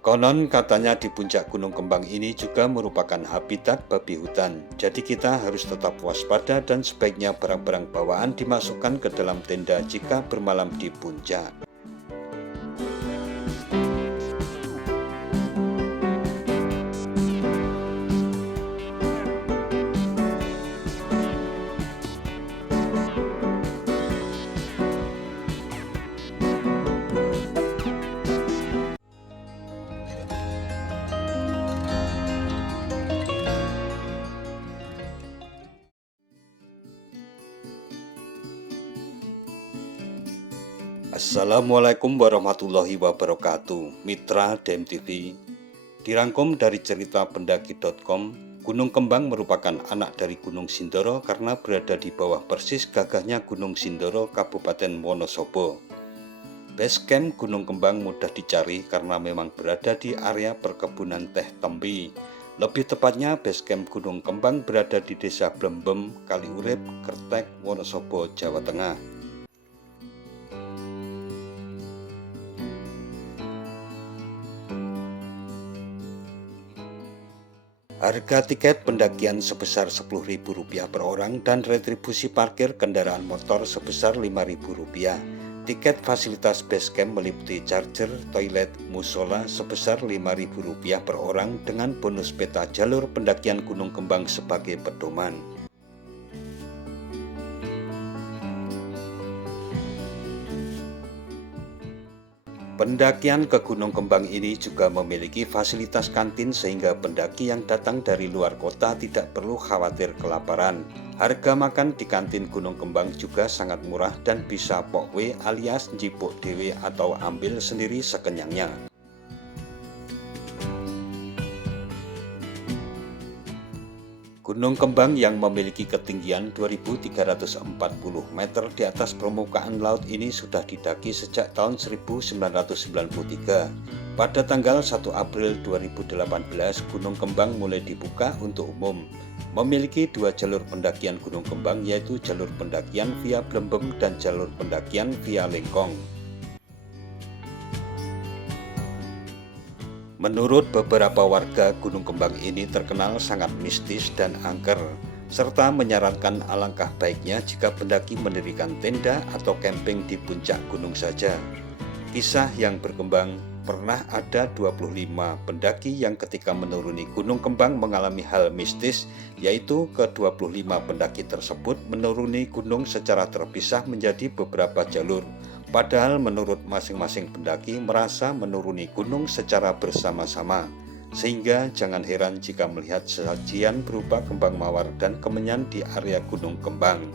Konon katanya di puncak Gunung Kembang ini juga merupakan habitat babi hutan. Jadi kita harus tetap waspada dan sebaiknya barang-barang bawaan dimasukkan ke dalam tenda jika bermalam di puncak. Assalamualaikum warahmatullahi wabarakatuh. Mitra DMTV dirangkum dari cerita pendaki.com. Gunung Kembang merupakan anak dari Gunung Sindoro karena berada di bawah persis gagahnya Gunung Sindoro, Kabupaten Wonosobo. Base camp Gunung Kembang mudah dicari karena memang berada di area perkebunan teh tembi. Lebih tepatnya base camp Gunung Kembang berada di Desa Blembem, Kaliurip, Kertek, Wonosobo, Jawa Tengah. Harga tiket pendakian sebesar Rp10.000 per orang dan retribusi parkir kendaraan motor sebesar Rp5.000. Tiket fasilitas base camp meliputi charger, toilet, musola sebesar Rp5.000 per orang dengan bonus peta jalur pendakian Gunung Kembang sebagai pedoman. Pendakian ke Gunung Kembang ini juga memiliki fasilitas kantin sehingga pendaki yang datang dari luar kota tidak perlu khawatir kelaparan. Harga makan di kantin Gunung Kembang juga sangat murah dan bisa pokwe alias njipuk dewe atau ambil sendiri sekenyangnya. Gunung Kembang yang memiliki ketinggian 2.340 meter di atas permukaan laut ini sudah didaki sejak tahun 1993. Pada tanggal 1 April 2018, Gunung Kembang mulai dibuka untuk umum. Memiliki dua jalur pendakian Gunung Kembang, yaitu jalur pendakian via Blembem dan jalur pendakian via Lengkong. Menurut beberapa warga, Gunung Kembang ini terkenal sangat mistis dan angker, serta menyarankan alangkah baiknya jika pendaki mendirikan tenda atau camping di puncak gunung saja. Kisah yang berkembang, pernah ada 25 pendaki yang ketika menuruni Gunung Kembang mengalami hal mistis, yaitu ke-25 pendaki tersebut menuruni gunung secara terpisah menjadi beberapa jalur. Padahal menurut masing-masing pendaki merasa menuruni gunung secara bersama-sama, sehingga jangan heran jika melihat sajian berupa kembang mawar dan kemenyan di area Gunung Kembang.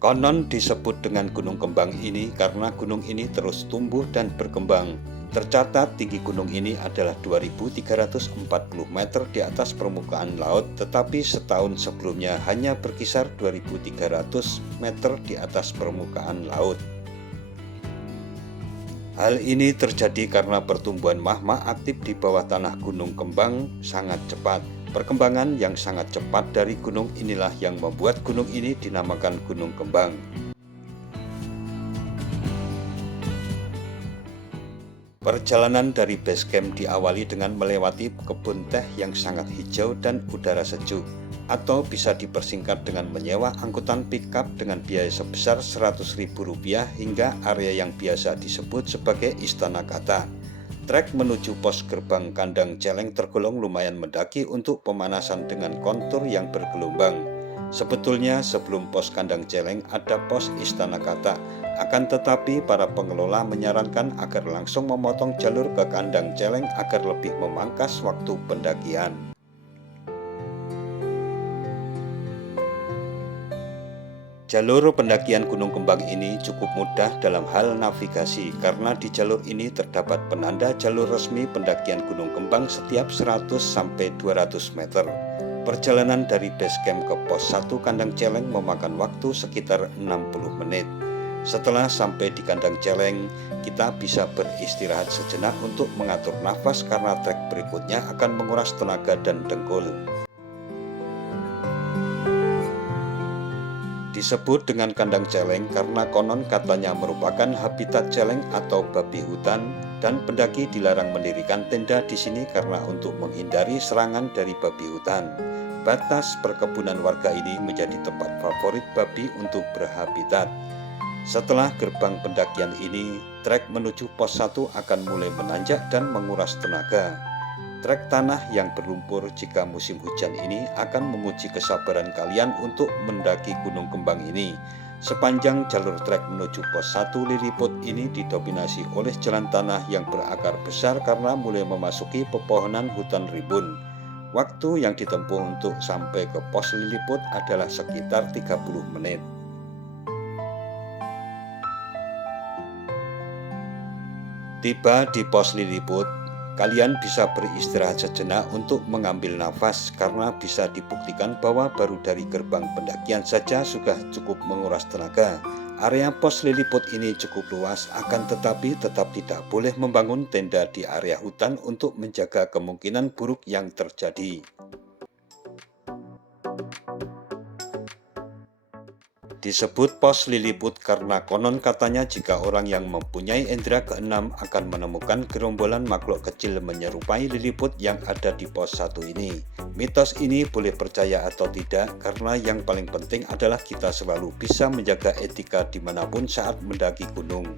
Konon disebut dengan Gunung Kembang ini karena gunung ini terus tumbuh dan berkembang. Tercatat tinggi gunung ini adalah 2.340 meter di atas permukaan laut, tetapi setahun sebelumnya hanya berkisar 2.300 meter di atas permukaan laut. Hal ini terjadi karena pertumbuhan magma aktif di bawah tanah Gunung Kembang sangat cepat. Perkembangan yang sangat cepat dari gunung inilah yang membuat gunung ini dinamakan Gunung Kembang. Perjalanan dari base camp diawali dengan melewati kebun teh yang sangat hijau dan udara sejuk, atau bisa dipersingkat dengan menyewa angkutan pickup dengan biaya sebesar Rp100.000 hingga area yang biasa disebut sebagai Istana Kata. Trek menuju pos gerbang kandang celeng tergolong lumayan mendaki untuk pemanasan dengan kontur yang bergelombang. Sebetulnya sebelum pos kandang celeng ada pos Istana Kata, akan tetapi para pengelola menyarankan agar langsung memotong jalur ke kandang celeng agar lebih memangkas waktu pendakian. Jalur pendakian Gunung Kembang ini cukup mudah dalam hal navigasi karena di jalur ini terdapat penanda jalur resmi pendakian Gunung Kembang setiap 100-200 meter. Perjalanan dari base camp ke pos 1 kandang celeng memakan waktu sekitar 60 menit. Setelah sampai di kandang celeng, kita bisa beristirahat sejenak untuk mengatur nafas karena trek berikutnya akan menguras tenaga dan dengkul. Di Disebut dengan kandang celeng karena konon katanya merupakan habitat celeng atau babi hutan, dan pendaki dilarang mendirikan tenda di sini karena untuk menghindari serangan dari babi hutan. Batas perkebunan warga ini menjadi tempat favorit babi untuk berhabitat. Setelah gerbang pendakian ini, trek menuju pos 1 akan mulai menanjak dan menguras tenaga. Trek tanah yang berlumpur jika musim hujan ini akan menguji kesabaran kalian untuk mendaki Gunung Kembang ini. Sepanjang jalur trek menuju pos 1 Liliput ini didominasi oleh jalan tanah yang berakar besar karena mulai memasuki pepohonan hutan rimbun. Waktu yang ditempuh untuk sampai ke pos Liliput adalah sekitar 30 menit. Tiba di pos Liliput, kalian bisa beristirahat sejenak untuk mengambil nafas karena bisa dibuktikan bahwa baru dari gerbang pendakian saja sudah cukup menguras tenaga. Area pos Liliput ini cukup luas, akan tetapi tetap tidak boleh membangun tenda di area hutan untuk menjaga kemungkinan buruk yang terjadi. Disebut pos Liliput karena konon katanya jika orang yang mempunyai indera keenam akan menemukan gerombolan makhluk kecil menyerupai Liliput yang ada di pos 1 ini. Mitos ini boleh percaya atau tidak, karena yang paling penting adalah kita selalu bisa menjaga etika dimanapun saat mendaki gunung.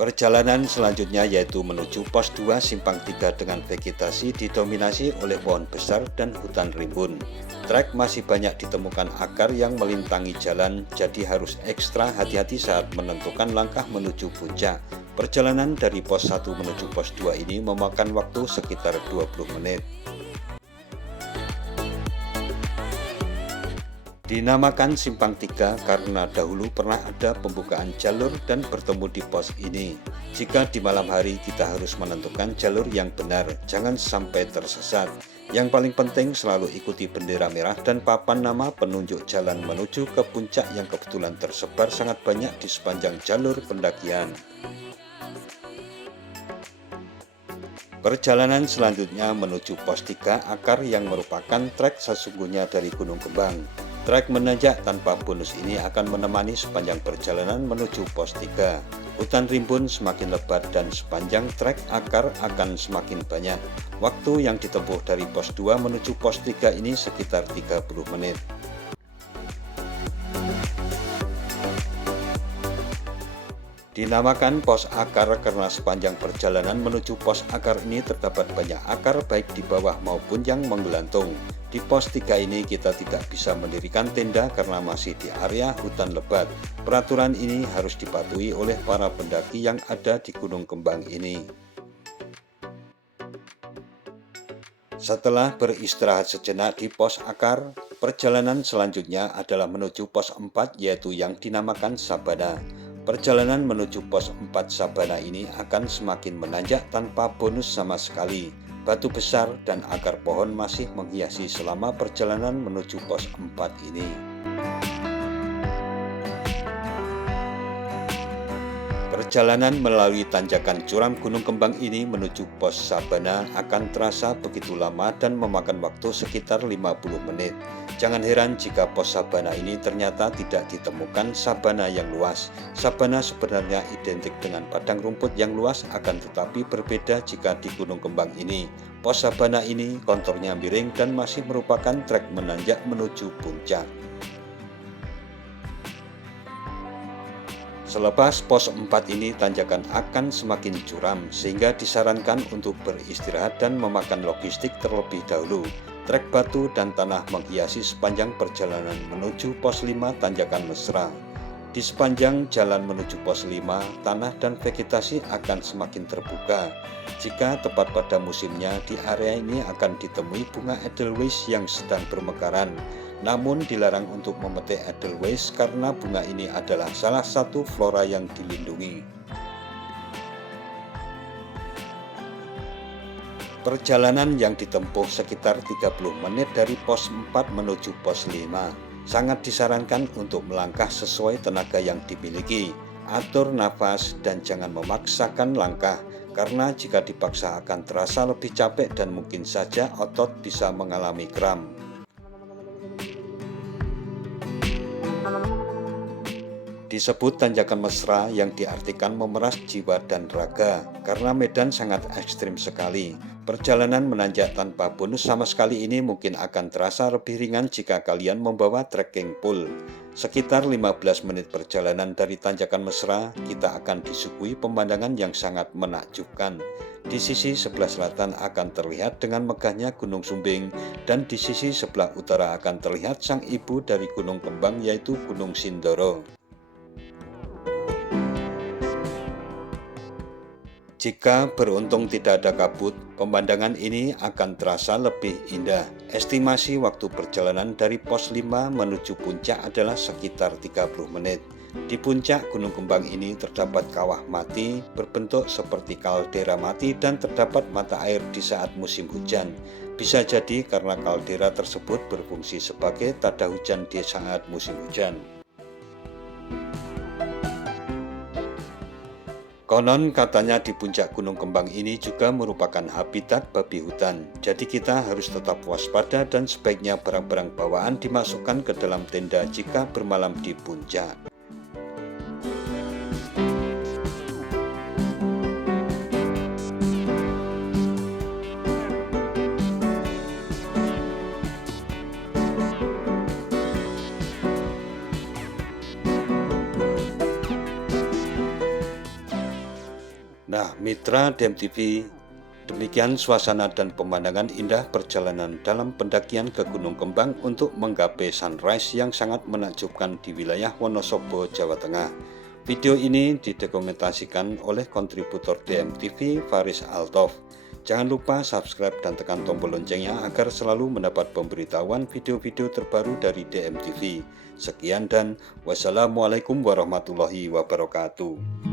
Perjalanan selanjutnya yaitu menuju pos 2 Simpang 3 dengan vegetasi didominasi oleh pohon besar dan hutan rimbun. Trek masih banyak ditemukan akar yang melintangi jalan, jadi harus ekstra hati-hati saat menentukan langkah menuju puncak. Perjalanan dari pos 1 menuju pos 2 ini memakan waktu sekitar 20 menit. Dinamakan Simpang 3 karena dahulu pernah ada pembukaan jalur dan bertemu di pos ini. Jika di malam hari kita harus menentukan jalur yang benar, jangan sampai tersesat. Yang paling penting selalu ikuti bendera merah dan papan nama penunjuk jalan menuju ke puncak yang kebetulan tersebar sangat banyak di sepanjang jalur pendakian. Perjalanan selanjutnya menuju pos 3 Akar yang merupakan trek sesungguhnya dari Gunung Kembang. Trek menanjak tanpa bonus ini akan menemani sepanjang perjalanan menuju pos 3. Hutan rimbun semakin lebat dan sepanjang trek akar akan semakin banyak. Waktu yang ditempuh dari pos 2 menuju pos 3 ini sekitar 30 menit. Dinamakan pos akar karena sepanjang perjalanan menuju pos akar ini terdapat banyak akar baik di bawah maupun yang menggelantung. Di pos 3 ini kita tidak bisa mendirikan tenda karena masih di area hutan lebat. Peraturan ini harus dipatuhi oleh para pendaki yang ada di Gunung Kembang ini. Setelah beristirahat sejenak di pos akar, perjalanan selanjutnya adalah menuju pos 4 yaitu yang dinamakan Sabana. Perjalanan menuju pos 4 Sabana ini akan semakin menanjak tanpa bonus sama sekali. Batu besar dan akar pohon masih menghiasi selama perjalanan menuju pos 4 ini. Perjalanan melalui tanjakan curam Gunung Kembang ini menuju pos Sabana akan terasa begitu lama dan memakan waktu sekitar 50 menit. Jangan heran jika pos Sabana ini ternyata tidak ditemukan sabana yang luas. Sabana sebenarnya identik dengan padang rumput yang luas, akan tetapi berbeda jika di Gunung Kembang ini. Pos Sabana ini konturnya miring dan masih merupakan trek menanjak menuju puncak. Selepas pos 4 ini tanjakan akan semakin curam sehingga disarankan untuk beristirahat dan memakan logistik terlebih dahulu. Trek batu dan tanah menghiasi sepanjang perjalanan menuju pos 5 tanjakan mesra. Di sepanjang jalan menuju pos 5, tanah dan vegetasi akan semakin terbuka. Jika tepat pada musimnya, di area ini akan ditemui bunga edelweiss yang sedang bermekaran. Namun dilarang untuk memetik edelweiss karena bunga ini adalah salah satu flora yang dilindungi. Perjalanan yang ditempuh sekitar 30 menit dari pos 4 menuju pos 5. Sangat disarankan untuk melangkah sesuai tenaga yang dimiliki. Atur nafas dan jangan memaksakan langkah, karena jika dipaksa akan terasa lebih capek dan mungkin saja otot bisa mengalami kram. Disebut tanjakan mesra yang diartikan memeras jiwa dan raga karena medan sangat ekstrim sekali. Perjalanan menanjak tanpa bonus sama sekali ini mungkin akan terasa lebih ringan jika kalian membawa trekking pole. Sekitar 15 menit perjalanan dari tanjakan mesra, kita akan disuguhi pemandangan yang sangat menakjubkan. Di sisi sebelah selatan akan terlihat dengan megahnya Gunung Sumbing, dan di sisi sebelah utara akan terlihat sang ibu dari Gunung Kembang, yaitu Gunung Sindoro. Jika beruntung tidak ada kabut, pemandangan ini akan terasa lebih indah. Estimasi waktu perjalanan dari pos 5 menuju puncak adalah sekitar 30 menit. Di puncak Gunung Kembang ini terdapat kawah mati berbentuk seperti kaldera mati dan terdapat mata air di saat musim hujan. Bisa jadi karena kaldera tersebut berfungsi sebagai tada hujan di saat musim hujan. Konon katanya di puncak Gunung Kembang ini juga merupakan habitat babi hutan. Jadi kita harus tetap waspada dan sebaiknya barang-barang bawaan dimasukkan ke dalam tenda jika bermalam di puncak. Nah, mitra DMTV, demikian suasana dan pemandangan indah perjalanan dalam pendakian ke Gunung Kembang untuk menggapai sunrise yang sangat menakjubkan di wilayah Wonosobo, Jawa Tengah. Video ini didokumentasikan oleh kontributor DMTV Faris Altof. Jangan lupa subscribe dan tekan tombol loncengnya agar selalu mendapat pemberitahuan video-video terbaru dari DMTV. Sekian dan wassalamualaikum warahmatullahi wabarakatuh.